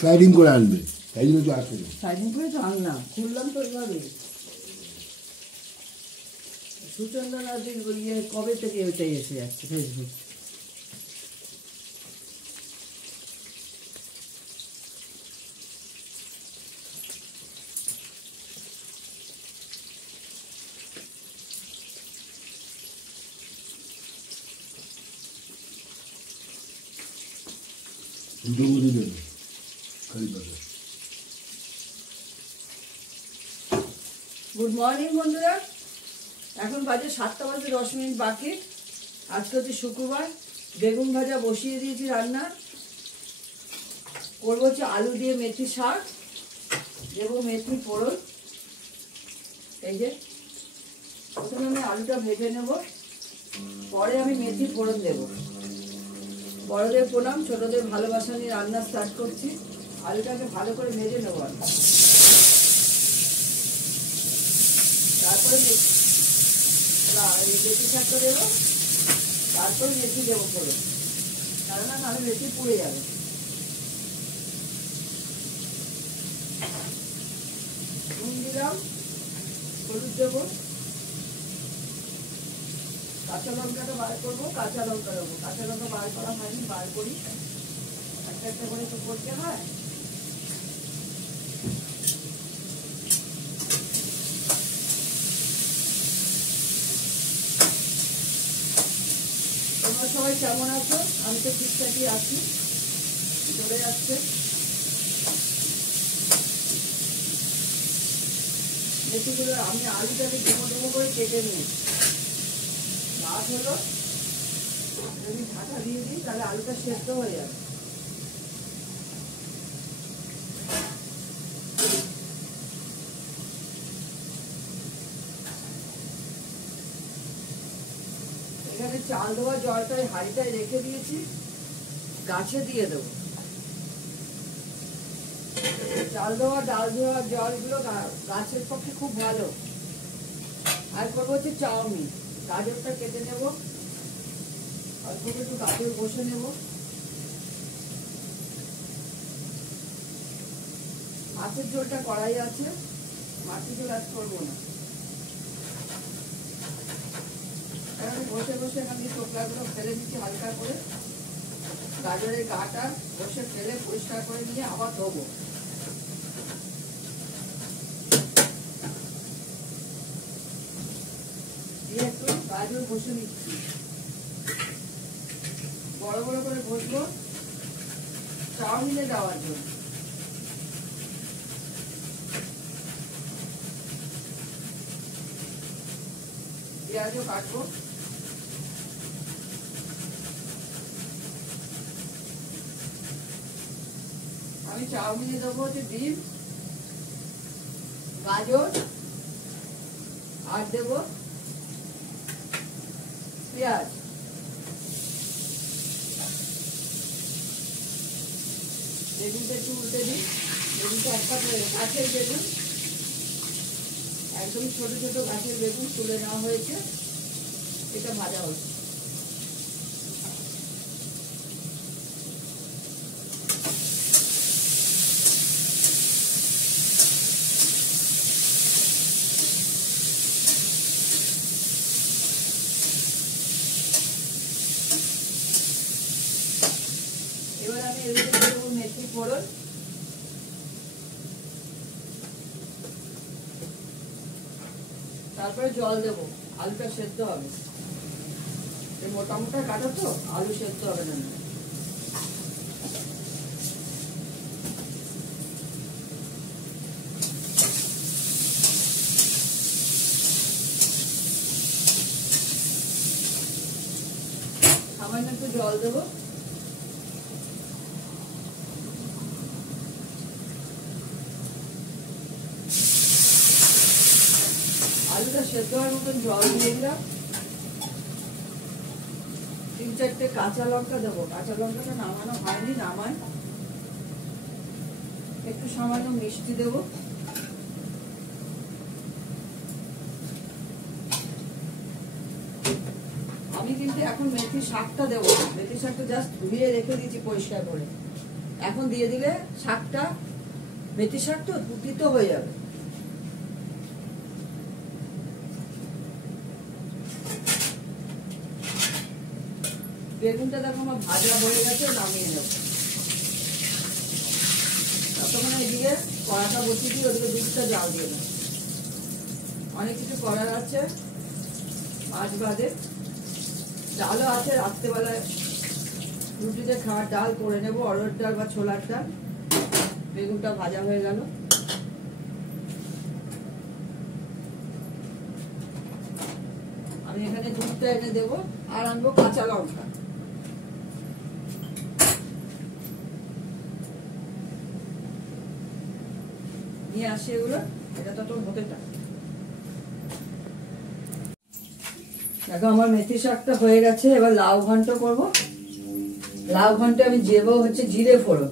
Sliding করে আনবে, তাই জন্য তো আসে না। স্লাইডিং করে তো আনলাম, খুললাম তো এইভাবে। সুচন্দ্রনাথের ইয়ে কবে থেকে ওইটাই এসে যাচ্ছে ফেসবুক। গুড মর্নিং বন্ধুরা, এখন বাজে 7টা বাজে 10 মিনিট বাকি। আজকে হচ্ছে শুক্রবার। বেগুন ভাজা বসিয়ে দিয়েছি রান্না। করবো হচ্ছে আলু দিয়ে মেথি শাক, দেবো মেথি ফোড়ন। এই যে প্রথমে আমি আলুটা ভেজে নেব, পরে আমি মেথি ফোড়ন দেব। বড়দের প্রণাম, ছোটদের ভালোবাসা নিয়ে রান্না স্টার্ট করছি। আলুটাকে ভালো করে ভেজে নেব আমি। তারপরে মেথি শাকটা দেবো, তারপরে মেথি দেবো ফোড়ন, কেননা তাহলে মেথি পুড়ে যাবে। নুন দিলাম, হলুদ দেবো, কাঁচা লঙ্কাটা বার করবো, কাঁচা লঙ্কা দেবো। কাঁচা লঙ্কা বার করা হয়নি, বার করি। একটা একটা করে তো করতে হয়। তোমরা সবাই কেমন আছো? আমি তো ঠিকঠাকই আছি, চলে যাচ্ছে। মেথিগুলো আমি আলুটাকে ডুমো ডুমো করে কেটে নিই। ভাত হলো, যদি ঢাকা দিয়ে দিই তাহলে আলুটা সেদ্ধ হয়ে যাবে। এখানে চাল ধোয়া জলটাই হাঁড়িটায় রেখে দিয়েছি, গাছে দিয়ে দেবো। চাল ধোয়া ডাল ধোয়া জলগুলো গাছের পক্ষে খুব ভালো। আর করবো হচ্ছে চাউমিন। গাজরটা কেটে নেব, অল্প একটু গাজর বসে নেব। মাছের ঝোলটা কড়াই আছে, মাছের ঝোল আজ করবো না, কারণ বসে বসে আমি টোকলাগুলো ফেলে দিচ্ছি হালকা করে। গাজরের গাটা বসে ফেলে পরিষ্কার করে নিয়ে আবার ধোবো। দিয়ে একটু গাজর বসে নিচ্ছি, বড় বড় করে বসবো চাউমিনে দেওয়ার জন্য। পেঁয়াজও কাটবো। আমি চাউমিনে দেবো হচ্ছে ডিম, গাজর, আর দেবো পেঁয়াজ। বেগুনটা একটু উল্টে দিই। বেগুনটা একটা গাছের বেগুন, একদম ছোট ছোট গাছের বেগুন তুলে নেওয়া হয়েছে, এটা ভাজা হচ্ছে। এবার আমি এদিকে দেবো মেথি ফোড়ন। তারপরে জল দেবো, আলুটা সেদ্ধ হবে। মোটা মোটা কাটা তো, আলু সেদ্ধ হবে না। সামান্য একটু জল দেবো। আলুটা সেদ্ধ হওয়ার মতন জল দিয়ে দিলাম। 3-4টে কাঁচা লঙ্কা দেবো। কাঁচা লঙ্কাটা নামানো হয়নি, নামাই। একটু সামান্য মিষ্টি দেবো। আমি কিন্তু এখন মেথি শাকটা দেবো না, মেথি শাকটা জাস্ট ধুয়ে রেখে দিয়েছি পরিষ্কার করে। এখন দিয়ে দিলে শাকটা, মেথি শাক তো তিতো হয়ে যাবে। বেগুনটা দেখো আমার ভাজা হয়ে গেছে, নামিয়ে নেব। ততক্ষণে এদিকে কড়াটা বসিয়ে দিয়ে ওদিকে দুধটা জাল দিয়ে দেবো। অনেক কিছু করার আছে, মাছ ভাজে, ডালও আছে, রাত্রেবেলায় রুটিতে খাওয়ার ডাল করে নেবো, অরহর ডাল বা ছোলার ডাল। বেগুনটা ভাজা হয়ে গেল। আমি এখানে দুধটা এনে দেবো আর আনবো কাঁচা লঙ্কা। নিয়ে আসি এগুলো, এটা তো তোর হতে থাকে। দেখো আমার মেথি শাকটা হয়ে গেছে, এবার লাউ ঘন্ট করবো। লাউ ঘন্টে আমি দেবো হচ্ছে জিরে ফোড়ন,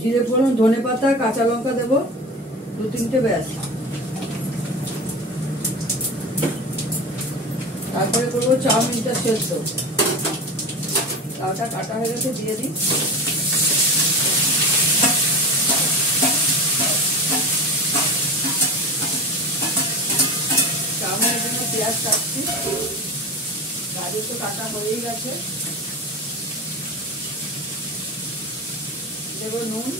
জিরে ফোড়ন, ধনে পাতা, কাঁচা লঙ্কা দেবো 2-3টে, ব্যাস। তারপরে করবো চাউমিনটা সেদ্ধ। লাউটা কাটা হয়ে গেছে, দিয়ে দিই। চাউমিনের জন্য পেঁয়াজ কাটছি, গাজর তো কাটা হয়েই গেছে। দেবো নুন,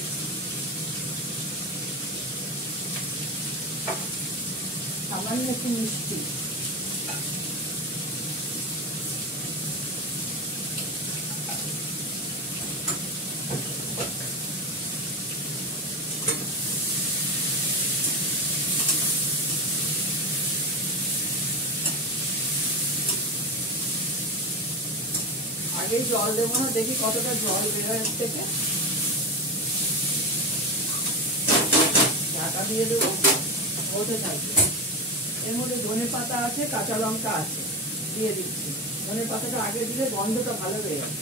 সামান্য একটু মিষ্টি, আগেই জল দেবো না, দেখি কতটা জল বেরোয় এর থেকে। ঢাকা দিয়ে দেবো, হতে থাকবে। এর মধ্যে ধনে পাতা আছে, কাঁচা লঙ্কা আছে, দিয়ে দিচ্ছি। ধনে পাতাটা আগে দিলে গন্ধটা ভালো বেরোয়।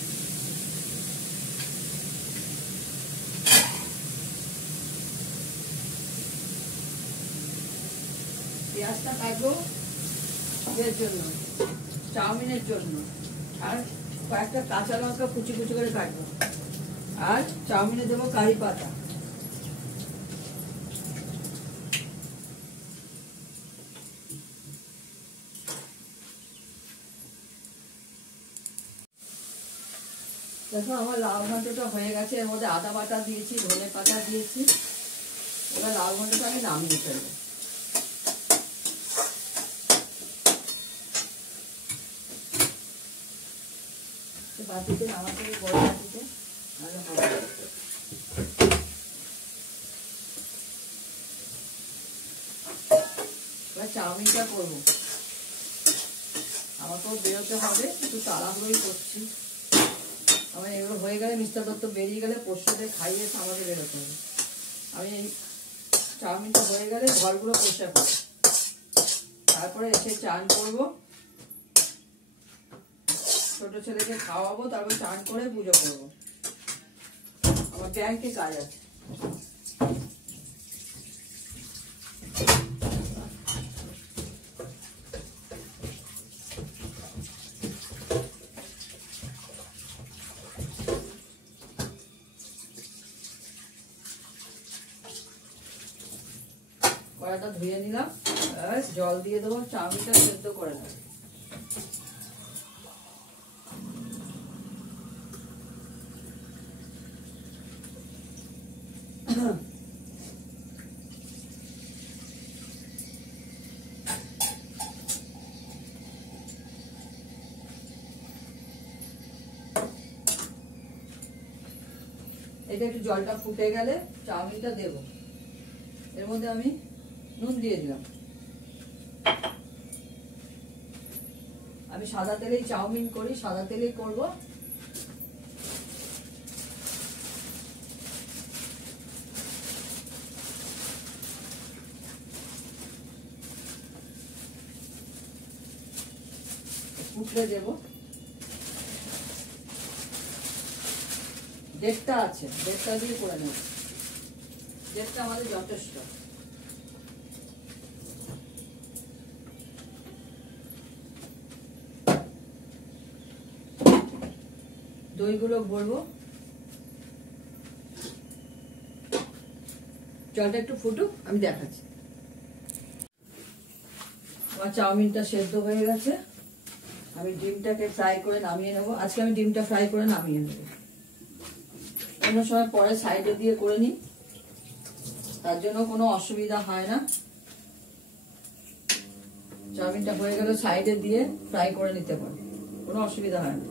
পেঁয়াজটা কাটবো এর জন্য, চাউমিনের জন্য। আর কয়েকটা কাঁচা লঙ্কা কুচি কুচি করে কাটবো। আর চাউমিনে দেবো কারি পাতা। দেখো আমার লাউ ঘন্টটা হয়ে গেছে, এর মধ্যে আদা বাটা দিয়েছি, ধনে পাতা দিয়েছি। এবার লাউ ঘন্টটা আমি নামিয়ে ফেলবো। বাটিতে নামাতে হবে, বড় বাটিতে, নাহলে হবে না। এবার চাউমিনটা করবো। আমাকেও বেরোতে হবে, একটু তাড়াহুড়োই করছি। আমার এগুলো হয়ে গেলে, মিস্টার দত্ত বেরিয়ে গেলে পোষ্যদের খাইয়ে আমাকে বেরোতে হবে। আমি এই চাউমিনটা হয়ে গেলে ঘরগুলো পরিষ্কার করবো, তারপরে এসে চান করবো, ছোট ছেলেকে খাওয়াবো, তারপর চান করে পুজো করবো। আমার ব্যাংকে কাজ আছে। কড়াটা ধুয়ে নিলাম, জল দিয়ে দেবো, চাউমিনটা সেদ্ধ করে নেব। এটা একটু জলটা ফুটে গেলে চাউমিনটা দেব। এর মধ্যে আমি নুন দিয়ে দিলাম। আমি সাদা তেলেই চাউমিন করি, সাদা তেলেই করব। ফুটলে দেব। 1.5টা আছে, 1.5টা দিয়ে করে নেব। 1.5টা আমাদের যথেষ্ট। দইগুলো ভরবো। জলটা একটু ফুটুক, আমি দেখাচ্ছি। আমার চাউমিনটা সেদ্ধ হয়ে গেছে, আমি ডিমটাকে ফ্রাই করে নামিয়ে নেবো। আজকে আমি ডিমটা ফ্রাই করে নামিয়ে নেবো, অন্য সময় পরে সাইডে দিয়ে করে নিই, তার জন্য কোনো অসুবিধা হয় না। চাউমিনটা হয়ে গেলে সাইডে দিয়ে ফ্রাই করে নিতে পারো, কোনো অসুবিধা হয় না।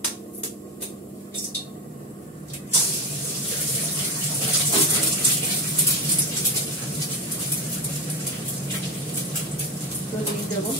তো দিয়ে দেবো,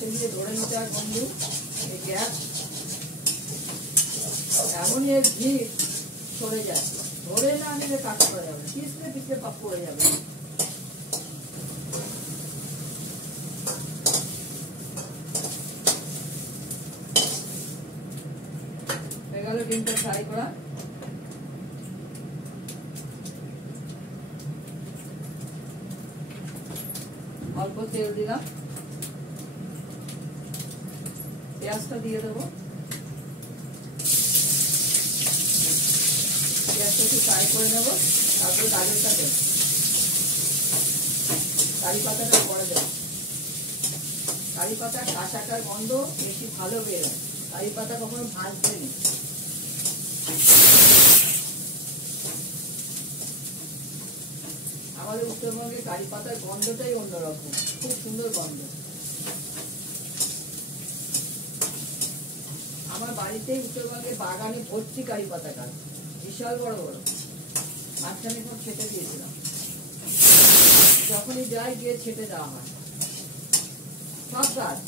সেদিকে ধরে নিতে হয় বন্ধু। এই গ্যাস এমনই এক ভিড় সরে যায়, ধরে না নিলে কাজ করা যাবে, পিছলে পিছলে পাপ পড়ে যাবে। হয়ে গেল ডিমটা ফ্রাই করা। অল্প তেল দিলাম, পেঁয়াজটা দিয়ে দেবো। পেঁয়াজটা একটু ফ্রাই করে নেবো, তারপরে গাজরটা দেবো। কারি পাতাটা পরে দেবো। কারি পাতার কাঁচাটার গন্ধ বেশি ভালো বেরোয়, কারি পাতা কখনো ভাজতে নেই। আমাদের উত্তরবঙ্গে কারি পাতার গন্ধটাই অন্যরকম, খুব সুন্দর গন্ধ। আমার বাড়িতেই উত্তরবঙ্গে বাগানে ভর্তি কারি পাতা গাছ, বিশাল বড় বড়। মাঝখানে এখন ছেটে দিয়েছিলাম, যখনই যাই গিয়ে ছেটে দেওয়া হয়। সব গাছ,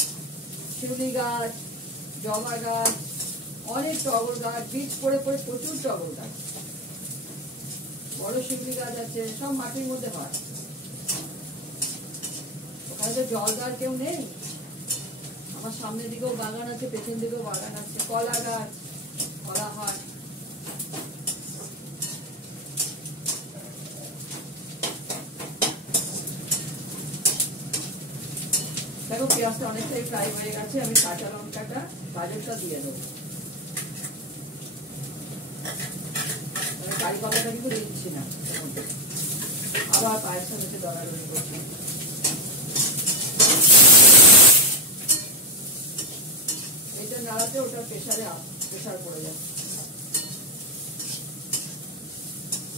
শিউলি গাছ, জবা গাছ, অনেক টগর গাছ, বীজ পড়ে পড়ে প্রচুর টগর গাছ, বড় শিউলি গাছ আছে, সব মাটির মধ্যে হয়। ওখানে তো জল গাছ কেউ নেই। আমার সামনের দিকেও বাগান আছে, পেছন দিকেও বাগান আছে, কলা গাছ, কলা হয়। দেখো পেঁয়াজটা অনেকটাই ফ্রাই হয়ে গেছে, আমি কাঁচা লঙ্কাটা গাজরটা দিয়ে দেবো। কারি পাতাটা কিন্তু দিচ্ছি না, আবার পায়ের সাথে দরাদরি করছি। এটা নাড়াতে ওটা প্রেসার পড়ে যাচ্ছে।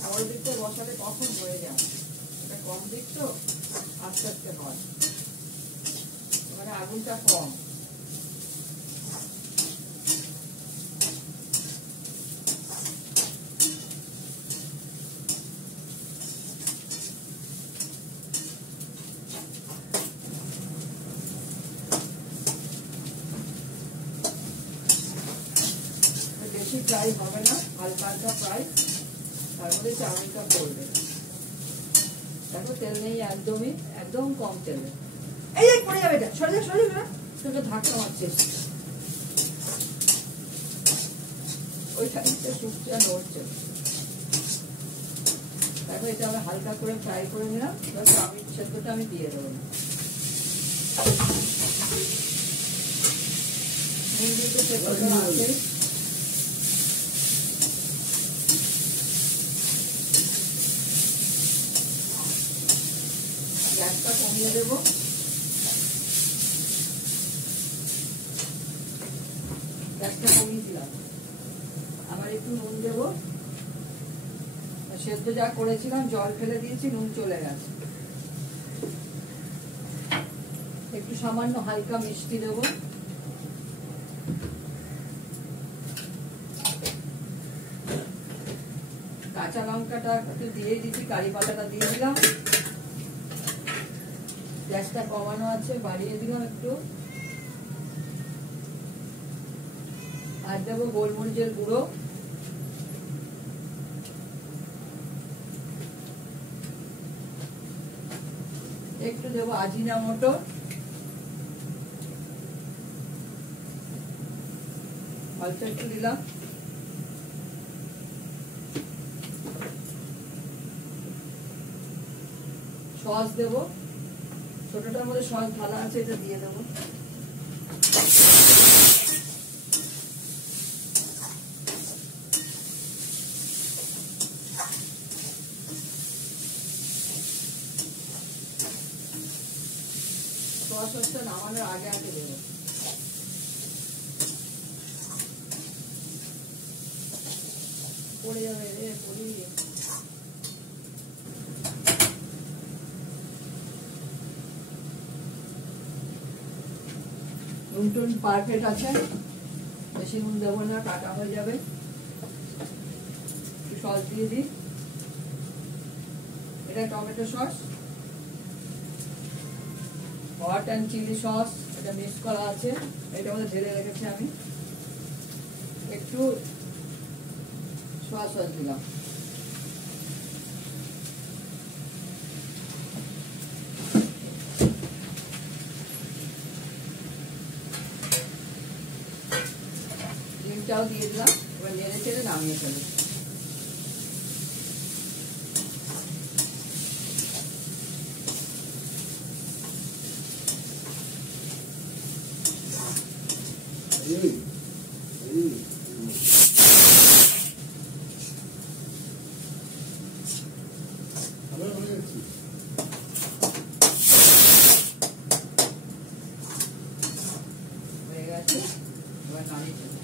আমার দিকটা বসালে কখন হয়ে যায়, এটা কম দিক তো, আস্তে আস্তে হয়, মানে আগুনটা কম। বেশি ফ্রাই হবে না, হালকা হালকা ফ্রাই, তারপরে চাউমিনটা পড়বে। দেখো তেল নেই একদমই, একদম কম তেলে। এই পড়ে যাবে, এটা সরে যা, সরে যা, তোকে ধাক্কা মারছিস। ওই সাইডটা শুকটা নড়ছে। দেখো এটা আমি হালকা করে ফ্রাই করে নিলাম, এবার চাউমিন সেদ্ধটা আমি দিয়ে দেবো। নুন দিতে সেদ্ধটা আছে, গ্যাসটা কমিয়ে দেবো। গ্যাসটা কমিয়ে দিলাম, আবার একটু নুন দেবো। সেদ্ধ যা করেছিলাম জল ফেলে দিয়েছি, নুন চলে গেছে। একটু সামান্য হালকা মিষ্টি দেবো। কাঁচা লঙ্কাটা একটু দিয়ে দিচ্ছি, কারি পাতাটা দিয়ে দিলাম। গ্যাসটা কমানো আছে, বাড়িয়ে দিলাম একটু। আর দেবো গোলমরিচের গুঁড়ো, একটু দেবো আজিনামোটো, অল্প একটু দিলাম, সস দেবো, ছোটটার মধ্যে সস ঢালা আছে, এটা দিয়ে দেবো। সসটা নামানোর আগে আগে দেবো। পড়ে যাবে রে, পড়ি। নুন টুন পারফেক্ট আছে, বেশি নুন দেবো না, কাটা হয়ে যাবে। একটু সস দিয়ে দিই, এটা tomato sauce, hot and chilli sauce, এটা মিক্স করা আছে, এটার মধ্যে ঢেলে রেখেছি আমি। একটু সস দিলাম, ডিমটাও দিয়ে দিলাম। এবার নেড়ে চেড়ে নামিয়ে ফেলি। হয়ে গেছে, এবার নামিয়ে ফেলি।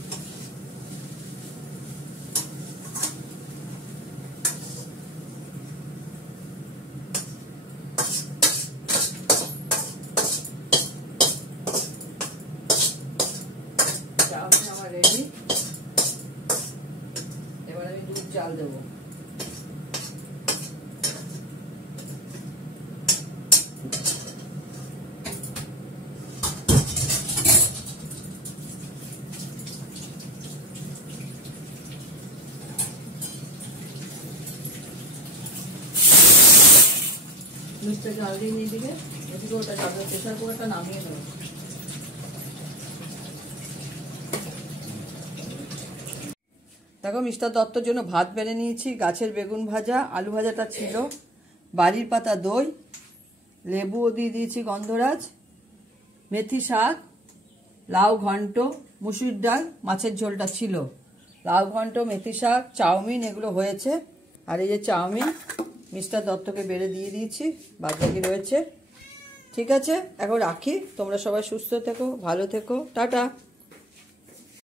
চাউমিন আমার রেডি। এবার আমি দুধ চাল দেবো। দুধটা চাল দিয়ে নিয়ে দিলে এদিকে ওটা যাবে, প্রেশার কুকারটা নামিয়ে দেবো। দেখো মিস্টার দত্তর জন্য ভাত বেড়ে নিয়েছি, গাছের বেগুন ভাজা, আলু ভাজাটা ছিল, বাড়ির পাতা দই, লেবুও দিয়ে দিয়েছি গন্ধরাজ, মেথি শাক, লাউ ঘন্ট, মুসুর ডাল, মাছের ঝোলটা ছিল, লাউ ঘন্ট, মেথি শাক, চাউমিন, এগুলো হয়েছে। আর এই যে চাউমিন মিস্টার দত্তকে বেড়ে দিয়ে দিয়েছি, বাদবাকি রয়েছে। ঠিক আছে, এখন রাখি, তোমরা সবাই সুস্থ থেকো, ভালো থেকো, টাটা।